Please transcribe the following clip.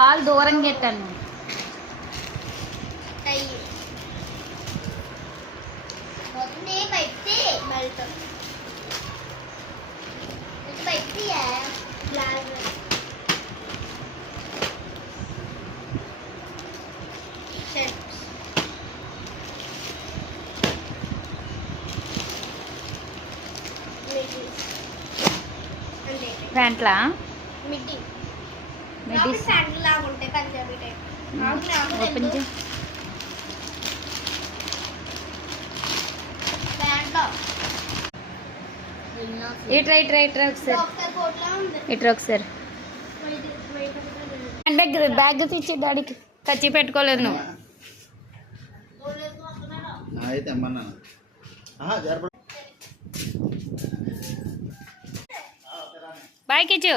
కాలు దూరం పెట్టాను. ప్యాంట్లా మిడ్డీ ప్యాంట్ లాగా ఉంటాయి పంజాబీ టైప్. ఓపెన్ చేయి. ఇట్రా ఇట్రా ఇట్రా ఒకసారి ఇట్రా ఒకసారి. బ్యాగ్ తీసి డాడీకి కచ్చి పెట్టుకోలేదు నువ్వు. బాయ్ కిచ్చు.